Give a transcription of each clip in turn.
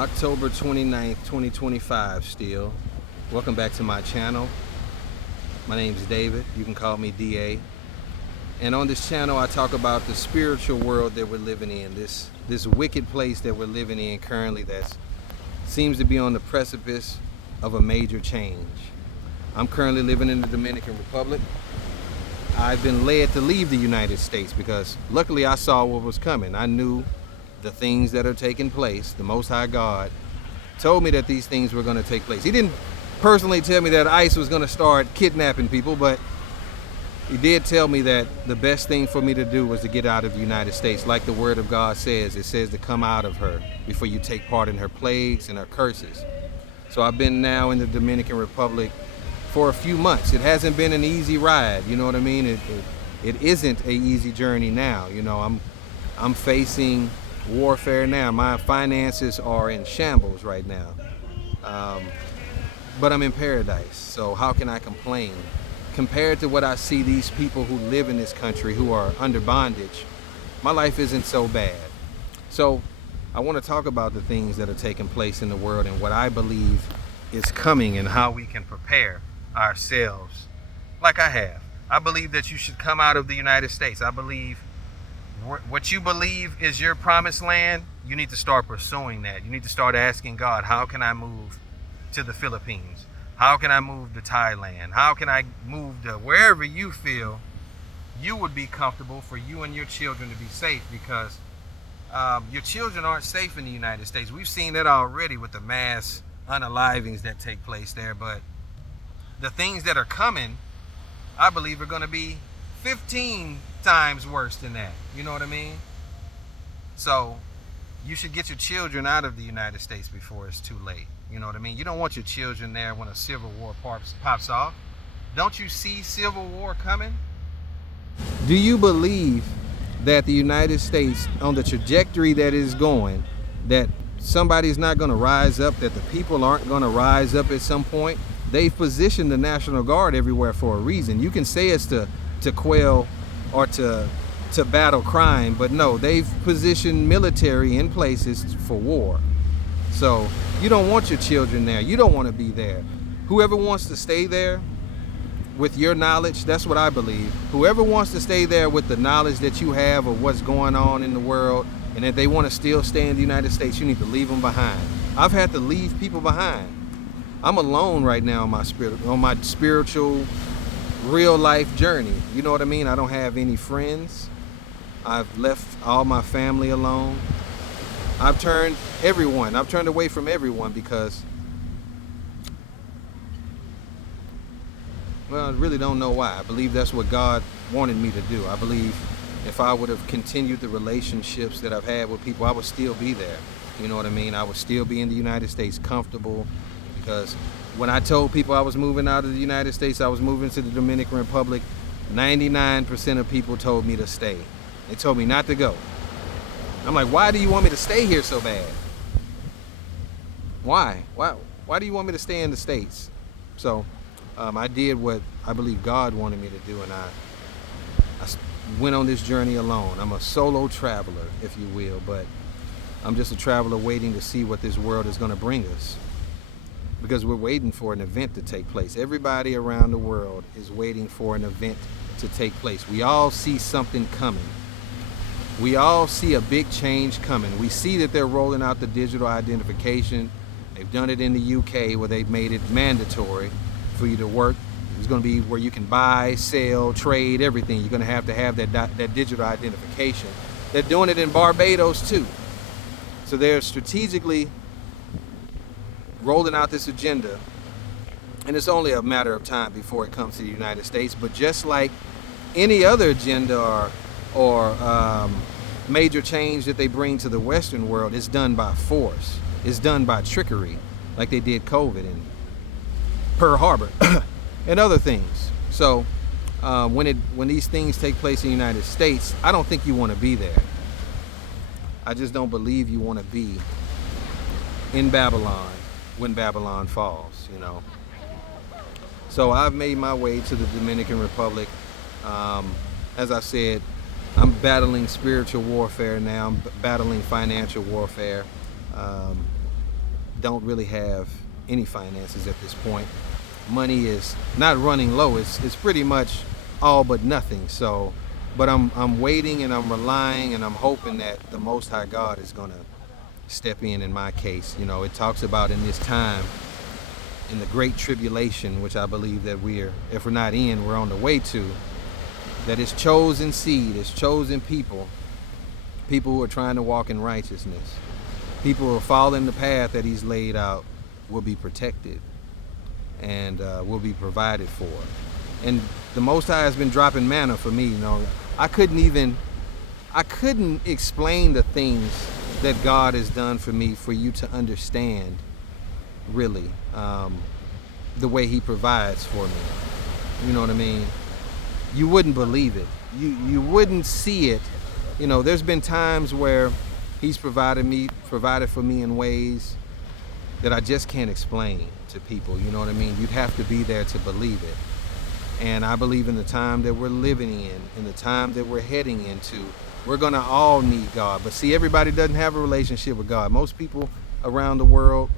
October 29th, 2025 still. Welcome back to my channel. My name is David. You can call me DA. And on this channel, I talk about the spiritual world that we're living in. This wicked place that we're living in currently that seems to be on the precipice of a major change. I'm currently living in the Dominican Republic. I've been led to leave the United States because luckily I saw what was coming. I knew the things that are taking place. The Most High God told me that these things were going to take place. He didn't personally tell me that ICE was going to start kidnapping people, but he did tell me that the best thing for me to do was to get out of the United States. Like the Word of God says, it says to come out of her before you take part in her plagues and her curses. So I've been now in the Dominican Republic for a few months. It hasn't been an easy ride, you know what I mean? It isn't an easy journey now. You know, I'm facing warfare now. My finances are in shambles right now. But I'm in paradise, so how can I complain? Compared to what I see these people who live in this country who are under bondage, my life isn't so bad. So I want to talk about the things that are taking place in the world and what I believe is coming and how we can prepare ourselves like I have. I believe that you should come out of the United States. I believe what you believe is your promised land, you need to start pursuing that. You need to start asking God, how can I move to the Philippines? How can I move to Thailand? How can I move to wherever you feel you would be comfortable for you and your children to be safe, because your children aren't safe in the United States. We've seen that already with the mass unalivings that take place there, but the things that are coming, I believe, are going to be 15 times worse than that. You know what I mean? So you should get your children out of the United States before it's too late. You know what I mean? You don't want your children there when a civil war pops off. Don't you see civil war coming? Do you believe that the United States, on the trajectory that is going, that somebody's not going to rise up, that the people aren't going to rise up at some point? They've positioned the National Guard everywhere for a reason. You can say it's to quell or to battle crime, but no, they've positioned military in places for war. So you don't want your children there. You don't want to be there. Whoever wants to stay there with your knowledge, that's what I believe. Whoever wants to stay there with the knowledge that you have of what's going on in the world, and if they want to still stay in the United States, you need to leave them behind. I've had to leave people behind. I'm alone right now on my spiritual, real life journey. You know what I mean? I don't have any friends. I've left all my family alone. I've turned away from everyone because, well, I really don't know why. I believe that's what God wanted me to do. I believe if I would have continued the relationships that I've had with people, I would still be there. You know what I mean? I would still be in the United States comfortable, because when I told people I was moving out of the United States, I was moving to the Dominican Republic, 99% of people told me to stay. They told me not to go. I'm like, why do you want me to stay here so bad? Why? Why do you want me to stay in the States? So I did what I believe God wanted me to do, and I went on this journey alone. I'm a solo traveler, if you will, but I'm just a traveler waiting to see what this world is going to bring us, because we're waiting for an event to take place. Everybody around the world is waiting for an event to take place. We all see something coming. We all see a big change coming. We see that they're rolling out the digital identification. They've done it in the UK where they've made it mandatory for you to work. It's going to be where you can buy, sell, trade, everything. You're going to have that digital identification. They're doing it in Barbados too. So they're strategically rolling out this agenda, and it's only a matter of time before it comes to the United States. But just like any other agenda or major change that they bring to the Western world, it's done by force. It's done by trickery, like they did COVID and Pearl Harbor and other things. So when these things take place in the United States, I don't think you want to be there. I just don't believe you want to be in Babylon when Babylon falls, you know. So I've made my way to the Dominican Republic. As I said, I'm battling spiritual warfare now. I'm battling financial warfare. don't really have any finances at this point. Money is not running low. It's pretty much all but nothing. So, but I'm waiting and I'm relying and I'm hoping that the Most High God is gonna step in my case. You know, it talks about in this time, in the great tribulation, which I believe that if we're not in, we're on the way to, that His chosen seed, His chosen people who are trying to walk in righteousness, people who are following the path that He's laid out, will be protected and will be provided for. And the Most High has been dropping manna for me. You know, I couldn't explain the things that God has done for me for you to understand, really, the way He provides for me. You know what I mean? You wouldn't believe it. You wouldn't see it. You know, there's been times where He's provided for me in ways that I just can't explain to people. You know what I mean? You'd have to be there to believe it. And I believe in the time that we're living in the time that we're heading into, we're going to all need God. But see, everybody doesn't have a relationship with God. Most people around the world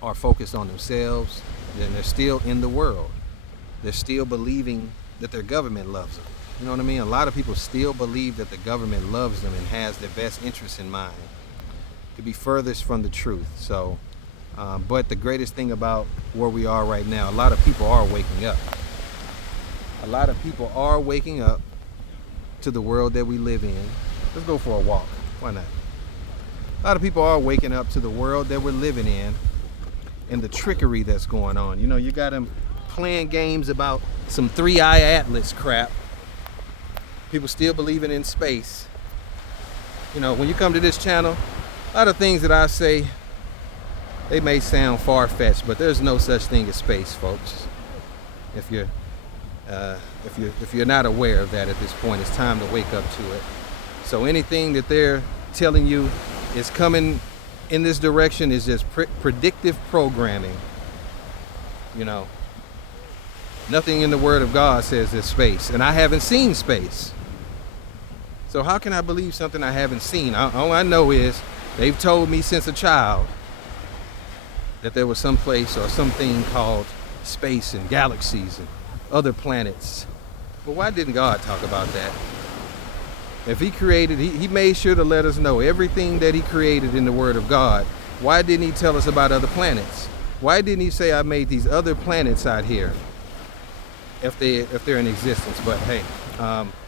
are focused on themselves, and they're still in the world. They're still believing that their government loves them. You know what I mean? A lot of people still believe that the government loves them and has their best interests in mind. It could be furthest from the truth. So, but the greatest thing about where we are right now, a lot of people are waking up. A lot of people are waking up to the world that we live in. Let's go for a walk. Why not? A lot of people are waking up to the world that we're living in and the trickery that's going on. You know, you got them playing games about some 3-eye atlas crap. People still believing in space. You know, when you come to this channel, a lot of things that I say, they may sound far-fetched, but there's no such thing as space, folks. If you're not aware of that at this point, it's time to wake up to it. So anything that they're telling you is coming in this direction is just predictive programming. You know, nothing in the Word of God says there's space, and I haven't seen space. So how can I believe something I haven't seen? All I know is they've told me since a child that there was some place or something called space and galaxies and other planets. But why didn't God talk about that? If He created, he made sure to let us know everything that He created in the Word of God. Why didn't He tell us about other planets? Why didn't He say I made these other planets out here if they're in existence? But hey,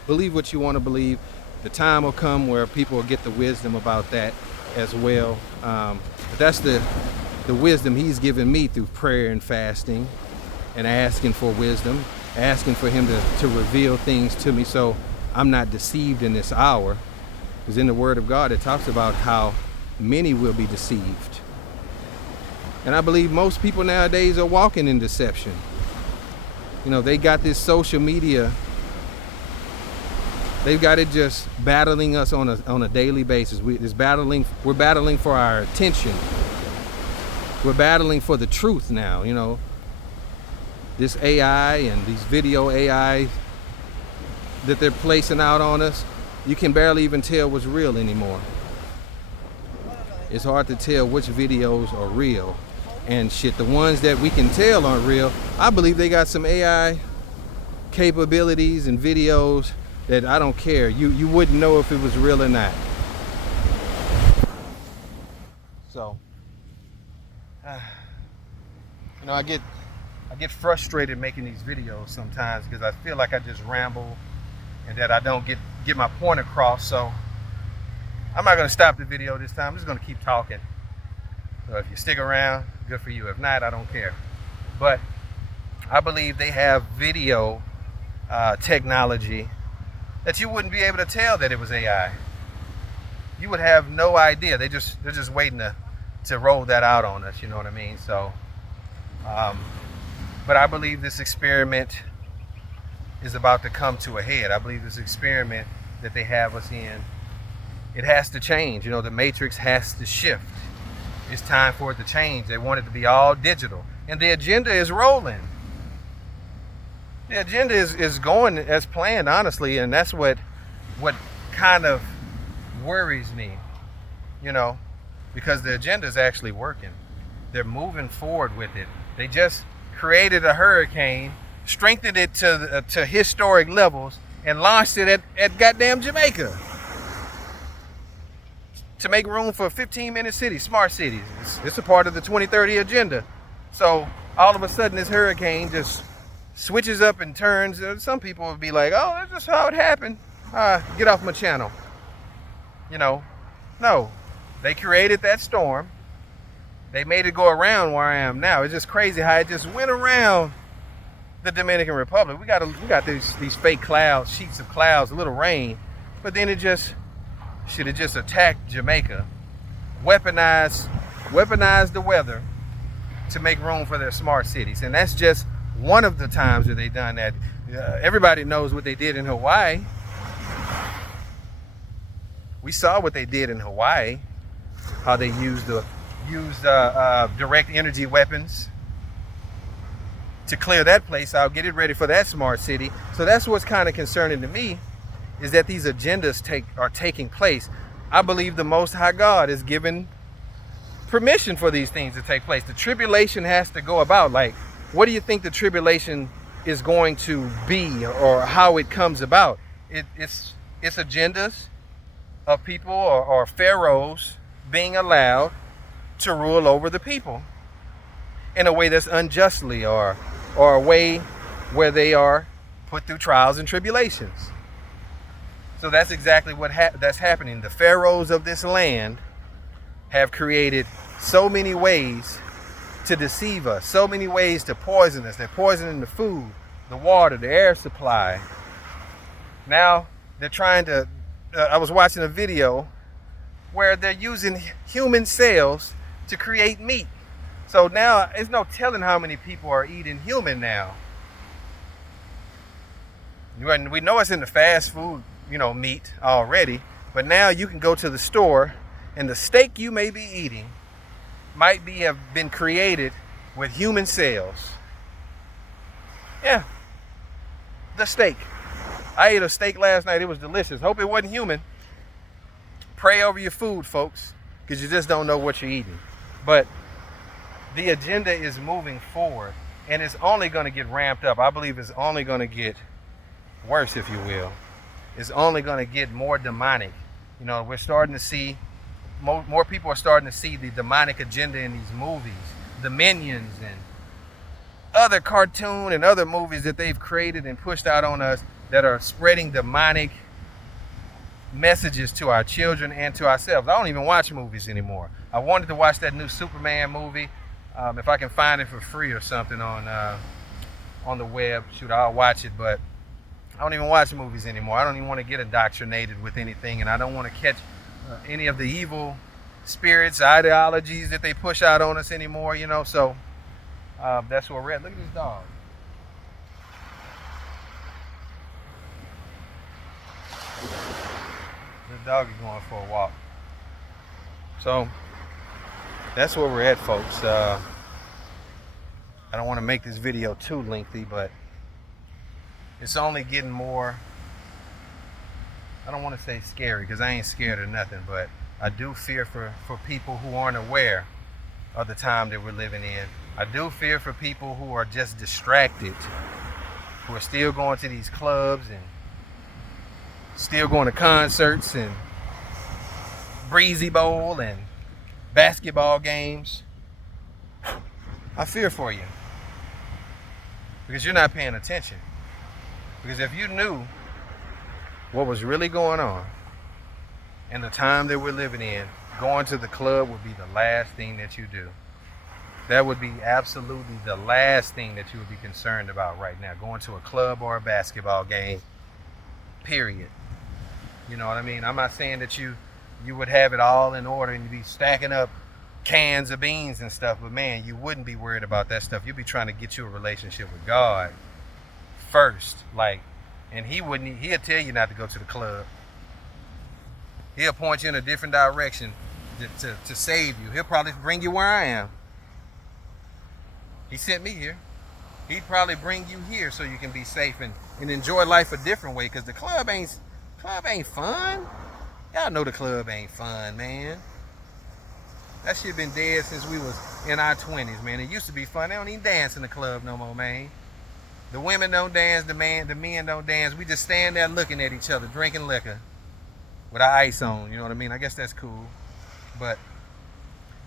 believe what you want to believe. The time will come where people will get the wisdom about that as well. But that's the wisdom He's given me through prayer and fasting and asking for wisdom, asking for Him to reveal things to me so I'm not deceived in this hour. Because in the Word of God, it talks about how many will be deceived. And I believe most people nowadays are walking in deception. You know, they got this social media. They've got it just battling us on a daily basis. We're battling for our attention. We're battling for the truth now, you know. This AI and these video AI that they're placing out on us, you can barely even tell what's real anymore. It's hard to tell which videos are real. And shit, the ones that we can tell aren't real, I believe they got some AI capabilities and videos that I don't care. You wouldn't know if it was real or not. So, you know, I get frustrated making these videos sometimes because I feel like I just ramble and that I don't get my point across. So I'm not going to stop the video this time. I'm just going to keep talking. So if you stick around, good for you. If not, I don't care. But I believe they have video technology that you wouldn't be able to tell that it was AI. You would have no idea. They're just waiting to roll that out on us. You know what I mean? So, but I believe this experiment is about to come to a head. I believe this experiment that they have us in, it has to change. You know, the matrix has to shift. It's time for it to change. They want it to be all digital. And the agenda is rolling. The agenda is going as planned, honestly, and that's what kind of worries me, you know, because the agenda is actually working. They're moving forward with it. They just created a hurricane, strengthened it to historic levels, and launched it at goddamn Jamaica to make room for 15-minute cities, smart cities. It's a part of the 2030 agenda. So all of a sudden this hurricane just switches up and turns. Some people would be like, oh, that's just how it happened. Get off my channel. No, they created that storm. They made it go around where I am now. It's just crazy how it just went around the Dominican Republic. We got these fake clouds, sheets of clouds, a little rain, but then it just should have just attacked Jamaica, weaponized the weather to make room for their smart cities. And that's just one of the times that they've done that. Everybody knows what they did in Hawaii. We saw what they did in Hawaii, how they used direct energy weapons to clear that place out, get it ready for that smart city. So that's what's kind of concerning to me, is that these agendas are taking place. I believe the Most High God is given permission for these things to take place. The tribulation has to go about. Like, what do you think the tribulation is going to be, or how it comes about? It's agendas of people or pharaohs being allowed to rule over the people in a way that's unjustly, or a way where they are put through trials and tribulations. So that's exactly that's happening. The pharaohs of this land have created so many ways to deceive us, so many ways to poison us. They're poisoning the food, the water, the air supply. Now they're trying to, I was watching a video where they're using human cells to create meat. So now there's no telling how many people are eating human now. We know it's in the fast food, meat already, but now you can go to the store and the steak you may be eating might have been created with human cells. Yeah, the steak. I ate a steak last night. It was delicious. Hope it wasn't human. Pray over your food, folks, because you just don't know what you're eating. But the agenda is moving forward, and it's only going to get ramped up. I believe it's only going to get worse, if you will. It's only going to get more demonic. We're starting to see, more people are starting to see the demonic agenda in these movies, the Minions and other cartoon and other movies that they've created and pushed out on us that are spreading demonic messages to our children and to ourselves. I don't even watch movies anymore. I wanted to watch that new Superman movie. If I can find it for free or something on the web, I'll watch it. But I don't even watch movies anymore. I don't even want to get indoctrinated with anything, and I don't want to catch any of the evil spirits, ideologies that they push out on us anymore. So that's where we're at. Look at this dog. This dog is going for a walk. So that's where we're at, folks. I don't want to make this video too lengthy, but it's only getting more, I don't want to say scary, because I ain't scared of nothing, but I do fear for people who aren't aware of the time that we're living in. I do fear for people who are just distracted, who are still going to these clubs and still going to concerts and Breezy Bowl and basketball games. I fear for you, because you're not paying attention. Because if you knew what was really going on in the time that we're living in, going to the club would be the last thing that you do. That would be absolutely the last thing that you would be concerned about right now. Going to a club or a basketball game, period. You know what I mean? I'm not saying that you would have it all in order and you'd be stacking up cans of beans and stuff, but man, you wouldn't be worried about that stuff. You'd be trying to get you a relationship with God first, and he'll tell you not to go to the club. He'll point you in a different direction to save you. He'll probably bring you where I am. He sent me here. He'd probably bring you here so you can be safe and enjoy life a different way, because the club ain't fun. Y'all know the club ain't fun, man. That shit been dead since we was in our 20s, man. It used to be fun. They don't even dance in the club no more, man. The women don't dance, the men don't dance. We just stand there looking at each other, drinking liquor with our ice on, you know what I mean? I guess that's cool. But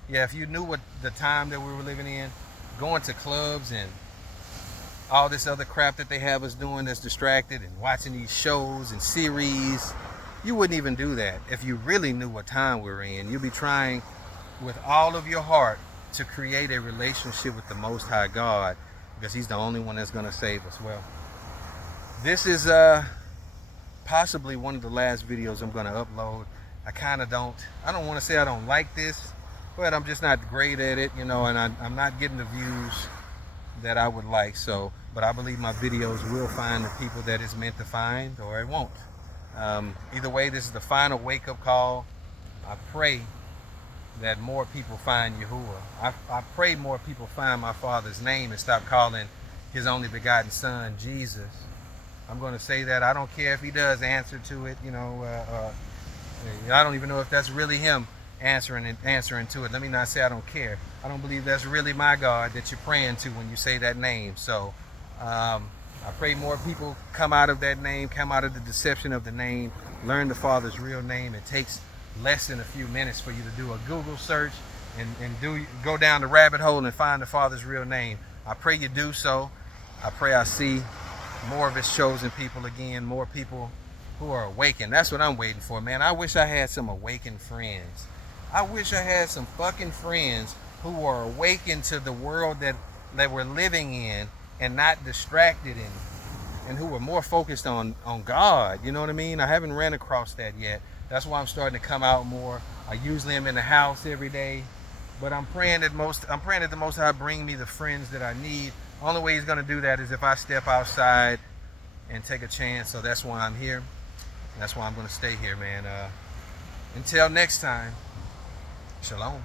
yeah, if you knew what the time that we were living in, going to clubs and all this other crap that they have us doing that's distracted and watching these shows and series, you wouldn't even do that if you really knew what time we're in. You'd be trying with all of your heart to create a relationship with the Most High God, because he's the only one that's going to save us. Well, this is possibly one of the last videos I'm going to upload. I don't want to say I don't like this, but I'm just not great at it, you know, and I'm not getting the views that I would like. So, but I believe my videos will find the people that it's meant to find, or it won't. Either way, this is the final wake-up call. I pray that more people find Yahuah. I pray more people find my Father's name and stop calling his only begotten Son Jesus. I'm going to say that. I don't care if he does answer to it, you know. I don't even know if that's really him answering to it. Let me not say I don't care. I don't believe that's really my God that you're praying to when you say that name. So I pray more people come out of that name, come out of the deception of the name, learn the Father's real name. It takes less than a few minutes for you to do a Google search and go down the rabbit hole and find the Father's real name. I pray you do so. I pray I see more of his chosen people again, more people who are awakened. That's what I'm waiting for, man. I wish I had some awakened friends. I wish I had some fucking friends who are awakened to the world that we're living in and not distracted and who are more focused on God. You know what I mean? I haven't ran across that yet. That's why I'm starting to come out more. I usually am in the house every day, but I'm praying that the Most High bring me the friends that I need. Only way he's going to do that is if I step outside and take a chance. So that's why I'm here. That's why I'm going to stay here, man. Until next time, shalom.